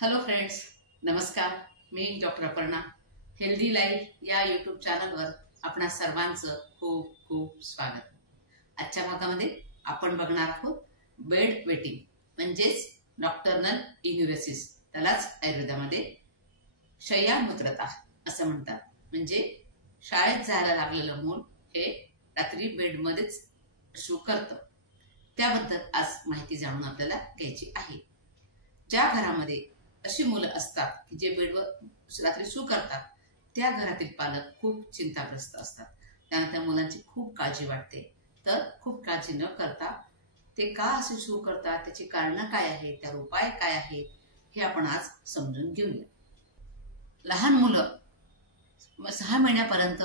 Hello friends, नमस्कार. मी doctor Aparna. Healthy life या YouTube चॅनलवर आपणा सर्वांचं खूप खूप स्वागत. आजच्या भागामध्ये आपण बघणार आहोत बेड वेटिंग म्हणजेच नॉक्टर्नल इन्युरेसिस, त्यालाच आयुर्वेदामध्ये शय्यामूत्रता असं म्हणतात. म्हणजे शाळेत जायला लागलेलं मूल हे रात्री बेडमध्येच शू करतं. त्याबद्दल आज माहिती जाणून आपल्याला घ्यायची आहे. ज्या घरामध्ये अशी मुलं असतात की जे बेडवर रात्री सू करतात, त्या घरातील पालक खूप चिंताग्रस्त असतात. त्यांना त्या मुलांची खूप काळजी वाटते. तर खूप काळजी न करता ते का असे सू करतात, त्याची कारणं काय आहेत, त्यावर उपाय काय आहेत, हे आपण आज समजून घेऊया. लहान मुलं 6 महिन्यापर्यंत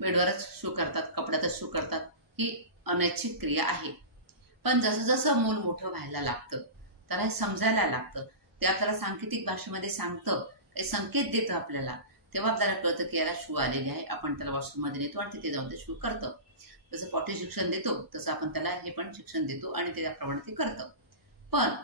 बेडवरच शू करतात, कपड्यातच शू करतात. ही अनैच्छिक क्रिया आहे. पण जसं जसं मूल मोठं व्हायला लागतं, त्याला हे समजायला लागतं, ते आपल्याला सांकेतिक भाषेमध्ये सांगतं, काही संकेत देतं आपल्याला, तेव्हा आपल्याला कळतं की याला शू आलेले आहे. आपण त्याला वॉशरूम मध्ये नेतो आणि तिथे जाऊन ते शू करतं. जसं पॉटी शिक्षण देतो तसं आपण त्याला हे पण शिक्षण देतो आणि त्याप्रमाणे ते करतं. पण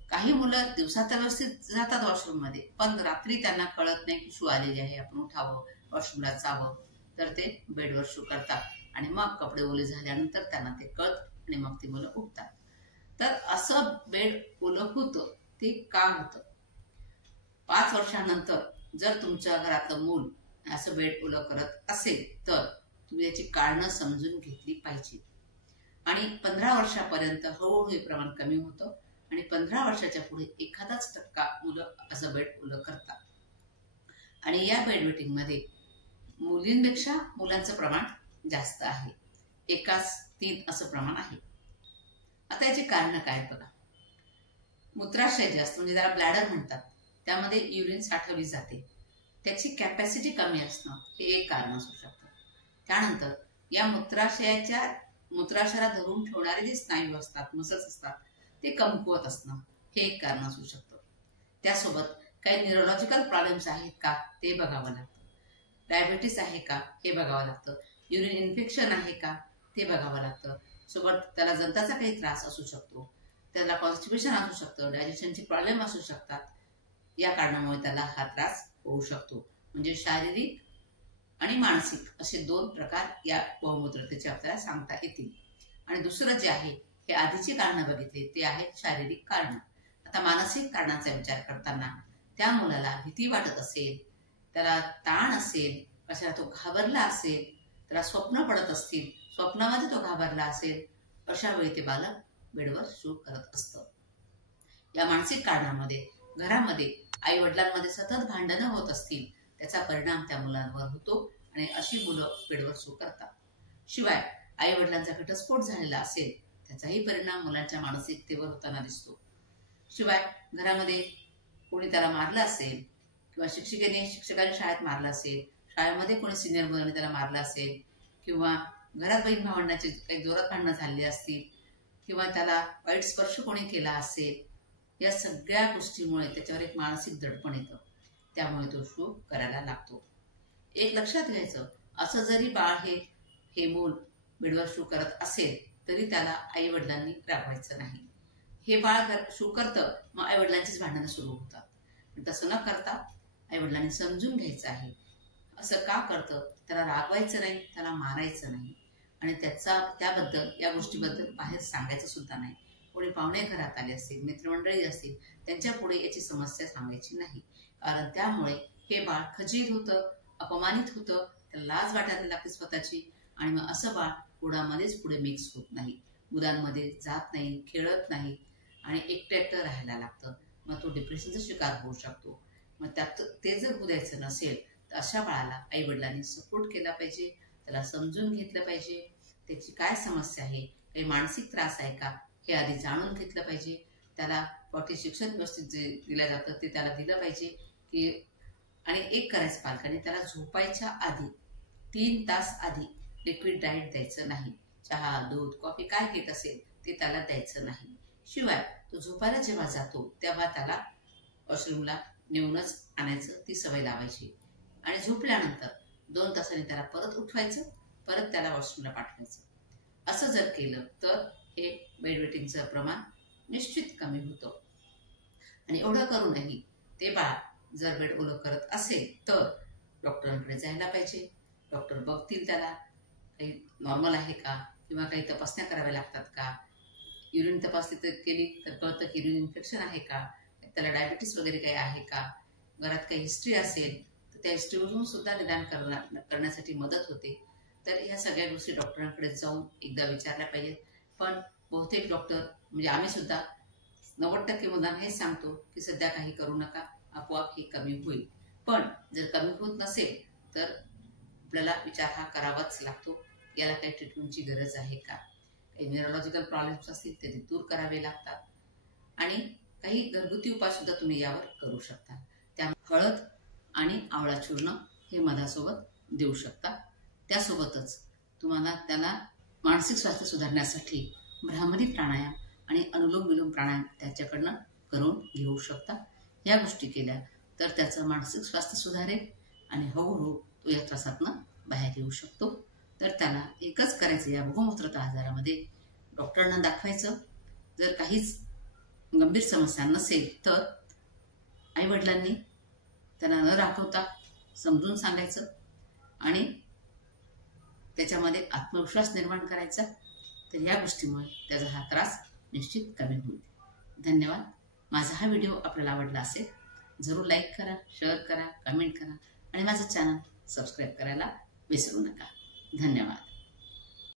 काही मुलं दिवसात व्यवस्थित जातात वॉशरूम मध्ये, पण रात्री त्यांना कळत नाही की शू आलेले आहे, आपण उठावं, वॉशरूमला जावं, तर ते बेडवर शू करतात आणि मग कपडे ओले झाल्यानंतर त्यांना ते कळतं आणि मग ती मुलं उठतात. तर असं बेड ओलं होतं ते का होतं? 5 वर्षानंतर जर तुमच्या घरातलं मूल असं बेड ओलं करत असेल तर तुम्ही याची कारणं समजून घेतली पाहिजे. आणि 15 वर्षापर्यंत हळूहळू हे प्रमाण कमी होतं आणि 15 वर्षाच्या पुढे 1% मुलं असं बेड ओलं करतात. आणि या बेड वेटिंग मध्ये मुलींपेक्षा मुलांचं प्रमाण जास्त आहे. 1:3 असं प्रमाण आहे. आता याची कारणं काय बघा. मूत्राशय जे असतं, म्हणजे त्याला ब्लॅडर म्हणतात, त्यामध्ये युरिन साठवली जाते, त्याची कॅपॅसिटी कमी असणं हे एक कारण असू शकतं. त्यानंतर या मूत्राशयाला धरून ठेवणारे जे स्नायू असतात, मसल्स असतात, ते कमकुवत असणं हे एक कारण असू शकतं. त्यासोबत काही न्यूरोलॉजिकल प्रॉब्लेम्स आहेत का ते बघावं लागतं. डायबिटीस आहे का हे बघावं लागतं. युरिन इन्फेक्शन आहे का ते बघावं लागतं. सोबत त्याला जंताचा काही त्रास असू शकतो, त्याला कॉन्स्टिपेशन असू शकतं, डायजेशनचे प्रॉब्लेम असू शकतात. या कारणामुळे त्याला हा त्रास होऊ शकतो. म्हणजे शारीरिक आणि मानसिक असे 2 प्रकार या बहुमूत्रतेचे आपल्याला सांगता येतील. आणि दुसरं जे आहे, हे आधीची कारणं बघितली ते आहेत शारीरिक कारणं. आता मानसिक कारणाचा विचार करताना त्या मुलाला भीती वाटत असेल, त्याला ताण असेल, कशाला तो घाबरला असेल, त्याला स्वप्न पडत असतील, स्वप्नामध्ये तो घाबरला असेल, अशा वेळी ते बालक बेडवर शू करत असतं. या मानसिक कारणामध्ये घरामध्ये आई वडिलांमध्ये सतत भांडणं होत असतील, त्याचा परिणाम त्या मुलांवर होतो आणि अशी मुलं बेडवर शू करतात. शिवाय आई वडिलांचा घटस्फोट झालेला असेल, त्याचाही परिणाम मुलांच्या मानसिकतेवर होताना दिसतो. शिवाय घरामध्ये कोणी त्याला मारलं असेल किंवा शिक्षकांनी शाळेत मारलं असेल, शाळेमध्ये कोणी सिनियर मुलांनी त्याला मारलं असेल, किंवा घरात बहीण भावंडांची काही जोरात भांडणं झाली असतील, किंवा त्याला वाईट स्पर्श कोणी केला असेल, या सगळ्या गोष्टीमुळे त्याच्यावर एक मानसिक दडपण येतं. त्यामुळे तो शू करायला लागतो. एक लक्षात घ्यायचं, असं जरी बाळ हे मूल बेडवर शू करत असेल तरी त्याला आई वडिलांनी रागवायचं नाही. हे बाळ शू करतं, मग आई वडिलांचीच भांडणं सुरू होतात. तसं न करता आई वडिलांनी समजून घ्यायचं आहे. असं का करतं, त्याला रागवायचं नाही, त्याला मारायचं नाही आणि त्याबद्दल या गोष्टीबद्दल बाहेर सांगायचं सुद्धा नाही. कोणी पाहुणे घरात आले असतील, मित्रमंडळी असतील, त्यांच्या पुढे याची समस्या सांगायची नाही. कारण त्यामुळे हे बाळ खजील होतं, अपमानित होतं, त्याला लाज वाटायला लागते स्वतःची आणि मग असं बाळ कुणामध्येच पुढे मिक्स होत नाही, मुलांमध्ये जात नाही, खेळत नाही आणि एकटं राहायला लागतं. मग तो डिप्रेशनचा शिकार होऊ शकतो. मग त्यात ते जर होऊ द्यायचं नसेल तर अशा बाळाला आई वडिलांनी सपोर्ट केला पाहिजे, त्याला समजून घेतलं पाहिजे, त्याची काय समस्या आहे, काही मानसिक त्रास आहे का हे आधी जाणून घेतलं पाहिजे. त्याला पॉटी शिक्षण व्यवस्थित जे दिलं जातं ते त्याला दिलं पाहिजे की. आणि एक करायचं पालकांनी, त्याला झोपायच्या आधी 3 तास आधी लिक्विड डाएट द्यायचं नाही. चहा, दूध, कॉफी काय घेत असेल ते त्याला द्यायचं नाही. शिवाय तो झोपायला जेव्हा जातो तेव्हा त्याला वॉशरूमला नेऊनच आणायचं, ती सवय लावायची. आणि झोपल्यानंतर 2 तासांनी त्याला परत उठवायचं, परत त्याला वॉशरूमला पाठवायचं. असं जर केलं तर हे बेड वेटिंगचं प्रमाण निश्चित कमी होतं. आणि एवढं करूनही ते बाळ जर वेट ओलं करत असेल तर डॉक्टरांकडे जायला पाहिजे. डॉक्टर बघतील त्याला काही नॉर्मल आहे का, किंवा काही तपासण्या कराव्या लागतात का. युरिन तपासणी तर केली तर कळतं की युरिन इन्फेक्शन आहे का, त्याला डायबिटीस वगैरे काही आहे का, घरात काही हिस्ट्री असेल तर त्या हिस्ट्रीवरून सुद्धा निदान करण्यासाठी मदत होते. तर ह्या सगळ्या गोष्टी डॉक्टरांकडे जाऊन एकदा विचारल्या पाहिजेत. पण बहुतेक डॉक्टर म्हणजे आम्ही सुद्धा 90% मुलांना हेच सांगतो की सध्या काही करू नका, आपोआप हे कमी होईल. पण जर कमी होत नसेल तर आपल्याला विचार हा करावाच लागतो, याला काही ट्रीटमेंटची गरज आहे का. काही न्यूरोलॉजिकल प्रॉब्लेम्स असतील ते दूर करावे लागतात आणि काही घरगुती उपाय सुद्धा तुम्ही यावर करू शकता. त्यामुळे हळद आणि आवळा चूर्ण हे मधासोबत देऊ शकता. त्यासोबतच तुम्हाला त्याला मानसिक स्वास्थ्य सुधारण्यासाठी भ्रामरी प्राणायाम आणि अनुलोम विलोम प्राणायाम त्याच्याकडनं करून घेऊ शकता. या गोष्टी केल्या तर त्याचं मानसिक स्वास्थ्य सुधारेल आणि हळूहळू तो या त्रासातनं बाहेर येऊ शकतो. तर त्याला एकच करायचं, या बहुमूत्रता आजारामध्ये डॉक्टरांना दाखवायचं. जर काहीच गंभीर समस्या नसेल तर आईवडिलांनी त्यांना न राखवता समजून सांगायचं आणि त्याच्यामध्ये आत्मविश्वास निर्माण करायचा. तर या गोष्टीमुळे त्याचा हा त्रास निश्चित कमी होईल. धन्यवाद. माझा हा व्हिडिओ आपल्याला आवडला असेल जरूर लाईक करा, शेअर करा, कमेंट करा आणि माझं चॅनल सबस्क्राईब करायला विसरू नका. धन्यवाद.